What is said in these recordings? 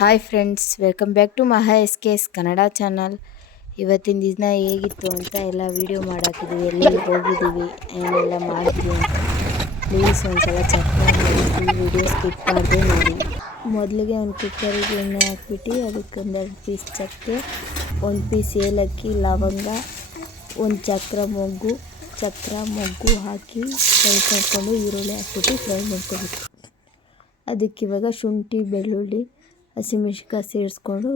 Hi friends, welcome back to Maha S K S Kannada channel. ಇವತ್ತಿನ ದಿನ ಹೇಗಿತ್ತು ಅಂತ ಎಲ್ಲ ವೀಡಿಯೋ ಮಾಡಾಕಿದ್ದೀವಿ, ಎಲ್ಲಿ ಹೋಗಿದ್ದೀವಿ, ಏನೆಲ್ಲ ಮಾಡಿದ್ವಿ ಅಂತ. ಪ್ಲೀಸ್ ಒಂದ್ಸಲ ಚೆಕ್ ಮಾಡಿ ಫುಲ್ ವೀಡಿಯೋ ಸ್ಕಿಪ್ ಮಾಡದೆ ನೋಡಿ. ಮೊದಲಿಗೆ ಒಂದು ಕುಕ್ಕರಿಗೆ ಎಣ್ಣೆ ಹಾಕ್ಬಿಟ್ಟು ಅದಕ್ಕೊಂದೆರಡು ಪೀಸ್ ಚಕ್ಕೆ, ಒಂದು ಪೀಸ್ ಏಲಕ್ಕಿ, ಲವಂಗ, ಒಂದು ಚಕ್ರ ಮೊಗ್ಗು ಹಾಕಿ ಫ್ರೈ ಮಾಡ್ಕೊಂಡು ಈರುಳ್ಳಿ ಹಾಕ್ಬಿಟ್ಟು ಫ್ರೈ ಮಾಡ್ಕೋಬೇಕು. ಅದಕ್ಕಿವಾಗ ಶುಂಠಿ, ಬೆಳ್ಳುಳ್ಳಿ, ಹಸಿಮೆಣ್ಸಿನ್ಕಾಯಿ ಸೇರಿಸ್ಕೊಂಡು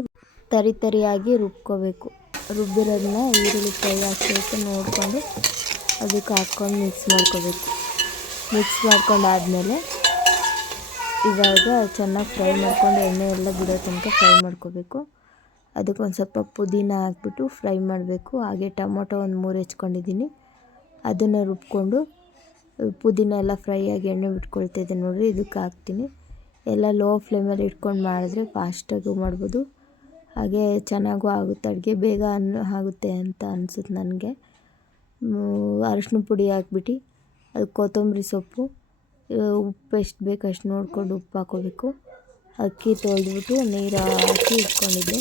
ತರಿಯಾಗಿ ರುಬ್ಕೋಬೇಕು. ರುಬ್ಬಿರೋದನ್ನ ಈರುಳ್ಳಿ ಫ್ರೈ ಆಗ್ತೈತೆ ನೋಡಿಕೊಂಡು ಅದಕ್ಕೆ ಹಾಕ್ಕೊಂಡು ಮಿಕ್ಸ್ ಮಾಡ್ಕೋಬೇಕು. ಮಿಕ್ಸ್ ಮಾಡ್ಕೊಂಡಾದಮೇಲೆ ಇವಾಗ ಚೆನ್ನಾಗಿ ಫ್ರೈ ಮಾಡ್ಕೊಂಡು ಎಣ್ಣೆ ಎಲ್ಲ ಬಿಡೋ ತನಕ ಫ್ರೈ ಮಾಡ್ಕೋಬೇಕು. ಅದಕ್ಕೊಂದು ಸ್ವಲ್ಪ ಪುದೀನ ಹಾಕ್ಬಿಟ್ಟು ಫ್ರೈ ಮಾಡಬೇಕು. ಹಾಗೆ ಟೊಮೊಟೊ ಒಂದು 3 ಹೆಚ್ಕೊಂಡಿದ್ದೀನಿ, ಅದನ್ನು ರುಬ್ಕೊಂಡು ಪುದೀನ ಎಲ್ಲ ಫ್ರೈ ಆಗಿ ಎಣ್ಣೆ ಬಿಟ್ಕೊಳ್ತಿದ್ದೆ ನೋಡಿರಿ. ಇದಕ್ಕೆ ಹಾಕ್ತೀನಿ. ಎಲ್ಲ ಲೋ ಫ್ಲೇಮಲ್ಲಿ ಇಟ್ಕೊಂಡು ಮಾಡಿದ್ರೆ ಫಾಸ್ಟಾಗೂ ಮಾಡ್ಬೋದು, ಹಾಗೆ ಚೆನ್ನಾಗೂ ಆಗುತ್ತೆ. ಅಡುಗೆ ಬೇಗ ಆಗುತ್ತೆ ಅಂತ ಅನಿಸುತ್ತೆ ನನಗೆ. ಅರಶಿನ ಪುಡಿ ಹಾಕ್ಬಿಟ್ಟು ಅದಕ್ಕೆ ಕೊತ್ತಂಬರಿ ಸೊಪ್ಪು, ಉಪ್ಪು ಎಷ್ಟು ಬೇಕು ಅಷ್ಟು ನೋಡ್ಕೊಂಡು ಉಪ್ಪು ಹಾಕ್ಕೋಬೇಕು. ಅಕ್ಕಿ ತೊಳೆದ್ಬಿಟ್ಟು ನೀರು ಹಾಕಿ ಇಟ್ಕೊಂಡಿದ್ದೆ.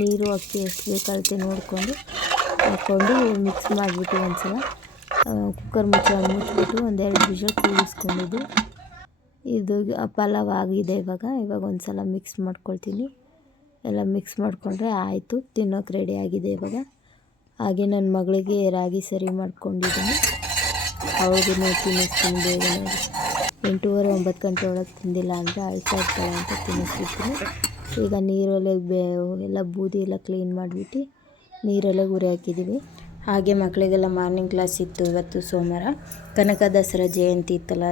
ನೀರು ಅಕ್ಕಿ ಎಷ್ಟು ಬೇಕಾಗುತ್ತೆ ನೋಡಿಕೊಂಡು ಹಾಕ್ಕೊಂಡು ಮಿಕ್ಸ್ ಮಾಡಿಬಿಟ್ಟು ಒಂದ್ಸಲ ಕುಕ್ಕರ್ ಮುಚ್ಚಿಬಿಟ್ಟು ಒಂದೆರಡು ವಿಷಲ್ ಕೂಗಿಸ್ಕೊಂಡಿದ್ದು. ಇದು ಪಲಾವ್ ಆಗಿದೆ. ಇವಾಗ ಒಂದು ಸಲ ಮಿಕ್ಸ್ ಮಾಡ್ಕೊಳ್ತೀನಿ. ಎಲ್ಲ ಮಿಕ್ಸ್ ಮಾಡಿಕೊಂಡ್ರೆ ಆಯಿತು, ತಿನ್ನೋಕೆ ರೆಡಿ ಆಗಿದೆ ಇವಾಗ. ಹಾಗೆ ನನ್ನ ಮಗಳಿಗೆ ರಾಗಿ ಸರಿ ಮಾಡ್ಕೊಂಡಿದ್ದೀನಿ, ಅವಳಿಗೂ ತಿನ್ನಿಸ್ತೀನಿ ಬೇಗನೆ. 8:30 9 ಗಂಟೆ ಒಳಗೆ ತಿಂದಿಲ್ಲ ಅಂದರೆ ಅಳ್ತಾ ಇರ್ತಾಳೆ ಅಂತ ತಿನ್ನಿಸ್ಬಿಡ್ತೀನಿ. ಈಗ ನೀರೊಳಗೆ ಎಲ್ಲ ಬೂದಿ ಎಲ್ಲ ಕ್ಲೀನ್ ಮಾಡಿಬಿಟ್ಟು ನೀರೊಳಗೆ ಉರಿ ಹಾಕಿದ್ದೀವಿ. ಹಾಗೆ ಮಕ್ಕಳಿಗೆಲ್ಲ ಮಾರ್ನಿಂಗ್ ಕ್ಲಾಸ್ ಇತ್ತು. ಇವತ್ತು ಸೋಮವಾರ ಕನಕ ದಸರಾ ಜಯಂತಿ ಇತ್ತಲ್ಲ,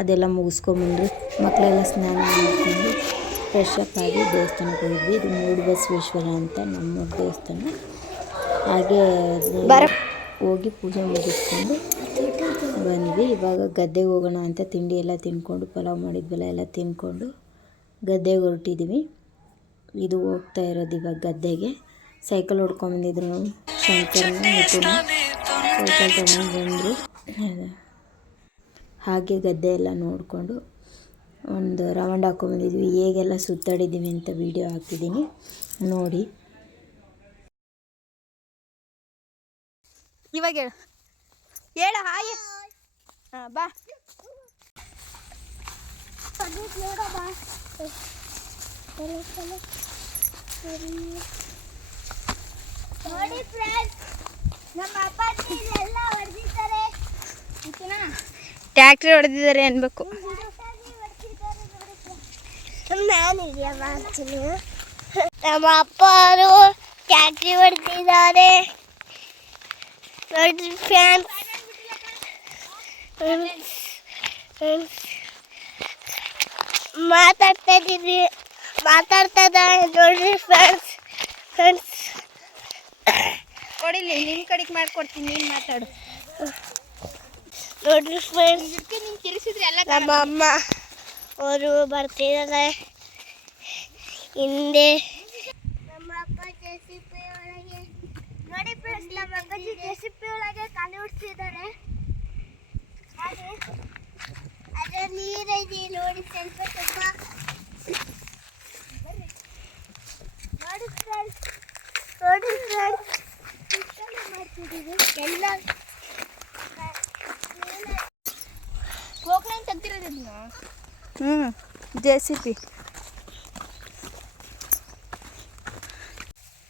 ಅದೆಲ್ಲ ಮುಗಿಸ್ಕೊಂಬಂದು ಮಕ್ಕಳೆಲ್ಲ ಸ್ನಾನ ಮಾಡಿಕೊಂಡು ಫ್ರೆಶ್ ಅಪ್ ಆಗಿ ದೇವಸ್ಥಾನಕ್ಕೆ ಹೋಗಿದ್ವಿ. ಇದು ಮೂಡುಬಸವೇಶ್ವರ ಅಂತ ನಮ್ಮ ದೇವಸ್ಥಾನ. ಹಾಗೆ ಹೋಗಿ ಪೂಜೆ ಮುಗಿಸ್ಕೊಂಡು ಬಂದ್ವಿ. ಇವಾಗ ಗದ್ದೆಗೆ ಹೋಗೋಣ ಅಂತ ತಿಂಡಿ ಎಲ್ಲ ತಿಂದ್ಕೊಂಡು, ಪಲಾವ್ ಮಾಡಿದ್ವಲ್ಲ ಎಲ್ಲ ತಿಂದ್ಕೊಂಡು ಗದ್ದೆಗೆ ಹೊರಟಿದ್ದೀವಿ. ಇದು ಹೋಗ್ತಾ ಇರೋದು ಇವಾಗ ಗದ್ದೆಗೆ. ಸೈಕಲ್ ಹೊಡ್ಕೊಂಬಂದಿದ್ರು ನಾವು, ಶಂಕರನ ಸೈಕಲ್ ತೊಗೊಂಡು ಬಂದರು. ಹಾಗೆ ಗದ್ದೆ ಎಲ್ಲ ನೋಡಿಕೊಂಡು ಒಂದು ರೌಂಡ್ ಹಾಕ್ಕೊಂಬಂದಿದ್ವಿ. ಹೇಗೆಲ್ಲ ಸುತ್ತಾಡಿದ್ದೀವಿ ಅಂತ ವೀಡಿಯೋ ಹಾಕಿದ್ದೀನಿ ನೋಡಿ. ಇವಾಗ ಹೇಳ ಹಾಯ್. ಹಾಂ ಬಾ. ನೋಡಿ ಫ್ರೆಂಡ್ಸ್, ನಮ್ಮ ಅಪ್ಪಾಜಿ ಎಲ್ಲ ಹೊಡೆದಿದ್ದಾರೆ. ಟ್ಯಾಕ್ಟ್ರಿ ಹೊಡೆದಿದ್ದಾರೆ ಅನ್ಬೇಕು. ನಮ್ಮ ಅಪ್ಪ ಅವರು ಟ್ಯಾಕ್ಟ್ರಿ ಹೊಡೆದಿದ್ದಾರೆ ನೋಡಿ ಫ್ರೆಂಡ್ಸ್. ಮಾತಾಡ್ತಾ ನೋಡ್ರಿ ಫ್ರೆಂಡ್ಸ್. ಕೊಡಿಲಿ, ನಿಮ್ಮ ಕಡೆಗೆ ಮಾಡ್ಕೊಡ್ತೀನಿ, ನೀನು ಮಾತಾಡು ನೋಡ್ರಿ ಫ್ರೆಂಡ್ಸ್. ನೀನು ತಿರ್ಸಿದ್ರೆ ಎಲ್ಲ ನಮ್ಮ ಅಮ್ಮ ಅವರು ಬರ್ತಿದ್ದಾರೆ ಹಿಂದೆ. ನಮ್ಮ ಅಪ್ಪ ಜೆಸಿಪಿ ಒಳಗೆ ನೋಡಿ ಫ್ರೆಂಡ್ಸ್, ನಮ್ಮ ಅಪ್ಪಾಜಿ ಜೆಸಿಪಿ ಒಳಗೆ ಕಾಲು ಉಡ್ಸಿದ್ದಾರೆ. ಹಾಗೆ ಅದ್ರ ನೀರಿದೆ ನೋಡಿ ಸ್ವಲ್ಪ ತುಂಬ. ನೋಡಿ ಫ್ರೆಂಡ್ಸ್ ಮಾಡ್ತಿದ್ದೀವಿ ಎಲ್ಲ. ಹೋಗ್ಲಂತ ತೆಗ್ದಿರೋದನ್ನ JCB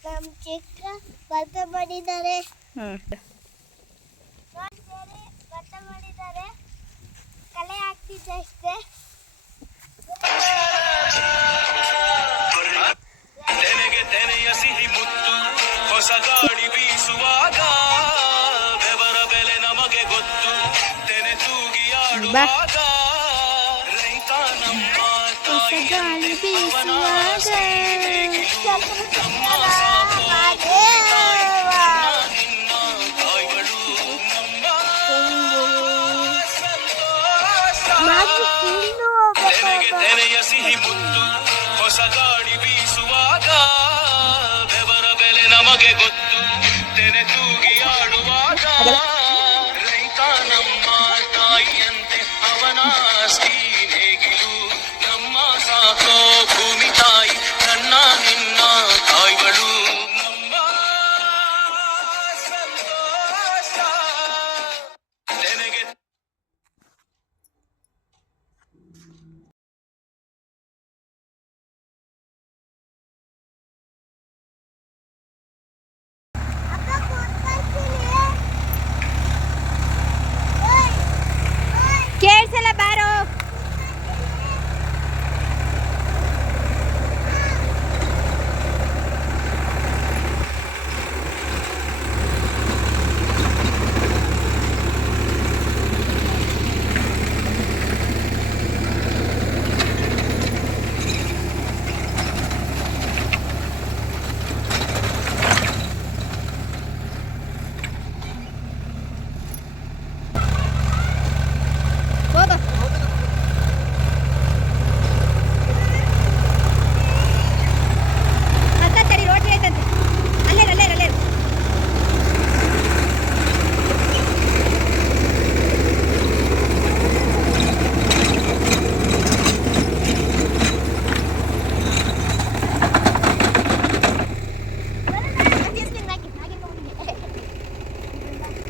ನಮ್ಮ ಚಿಕ್ಕ ಭತ್ತ ಮಾಡಿದ್ದಾರೆ. ಭತ್ತ ಮಾಡಿದ್ದಾರೆ, ಕಲೆ ಹಾಕ್ತಿದ್ದೆ ಅಷ್ಟೇ. ತೆನೆಯ ಸಿಹಿ ಮುತ್ತು ಹೊಸ ಗಾಳಿ ಬೀಸುವಾಗ ಬೆವರ ಬೆಲೆ ನಮಗೆ ಗೊತ್ತು. ತೆನೆ ತೂಗಿ ಆಡುವಾಗ ರೈತ ನಮ್ಮ ತಾಯಿಯಂತೆ ಅವನ ಸೇನೆಗಿಲು ನಮ್ಮ ಸಾಕೋ ನಿನ್ನ ತಾಯಿಗಳು ನಮ್ಮ ತೆನೆಯ ಸಿಹಿ ಮುತ್ತು ಹೊಸ ಗಾಳಿ ಬೀಸುವಾಗ ಬೆವರ ಬೆಲೆ ನಮಗೆ ಗೊತ್ತು. ತೆನೆ ತೂಗಿ ಆಡುವಾಗ ರೈತ ನಮ್ಮ ತಾಯಿಯಂತೆ ಅವನ ಸೀನೆಗಿಲು ನಮ್ಮ ಸಾಕೋ ಭೂಮಿ ತಾಯಿ ನನ್ನ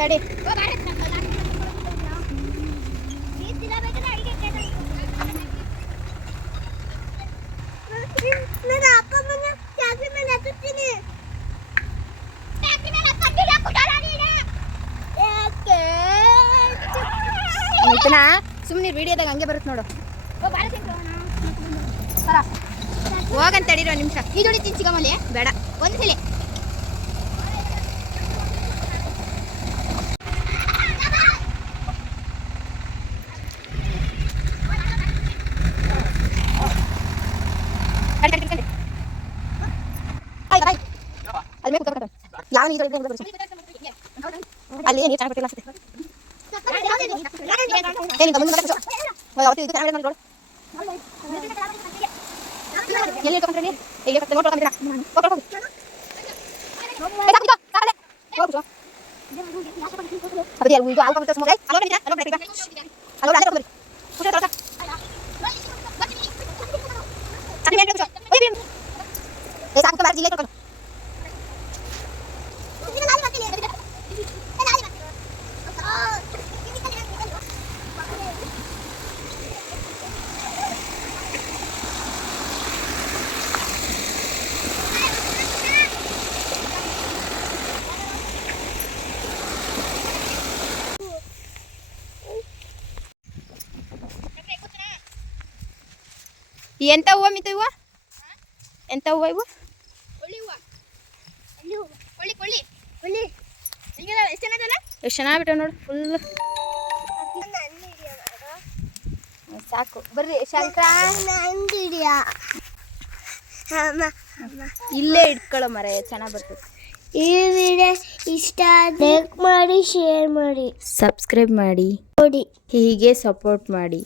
ತಡಿ ನಾನು ಅಪ್ಪ ಮನೆ ಟ್ಯಾಕ್ಸಿ ಮೇಲೆ ಹತ್ತುತ್ತೀನಿ. ನಿತಿನ ಸುಮ್ಮನೆ ವಿಡಿಯೋದಾಗ ಹಂಗೆ ಬರುತ್ತೆ ನೋಡು. ಹೋಗಂತ ತಡೀರೋ ನಿಮಿಷ. ಈ ಜೋಡಿ ತಿನ್ ಸಿಗಮಲ್ಲಿ ಬೇಡ ಒಂದ್ಸಲ ಅಲ್ಲಿ ನೀರು ಚೆನ್ನಾಗಿ ಅನ್ಸುತ್ತೆ. ಎಲ್ಲಿ ತಗೊಂಡ್ರಿ ಈಗ ನೋಟ್ ತಗೊಂಡ್ರಿ ಎಂತ ಹೂವು ಮಿತ ಇವು? ಎಂತ ಹೂವು ಇವು? ಎಷ್ಟು ಚೆನ್ನಾಗಿ ಬಿಟ್ಟ ನೋಡು ಫುಲ್. ಸಾಕು ಬರ್ರಿ ಶಂಕರ ಇಲ್ಲೇ ಇಟ್ಕೊಳ್ಳೋ ಮರ ಚೆನ್ನಾಗಿ ಬರ್ತದೆ. ಈ ವಿಡಿಯೋ ಇಷ್ಟ ಲೈಕ್ ಮಾಡಿ, ಶೇರ್ ಮಾಡಿ, ಸಬ್ಸ್ಕ್ರೈಬ್ ಮಾಡಿ, ನೋಡಿ. ಹೀಗೆ ಸಪೋರ್ಟ್ ಮಾಡಿ.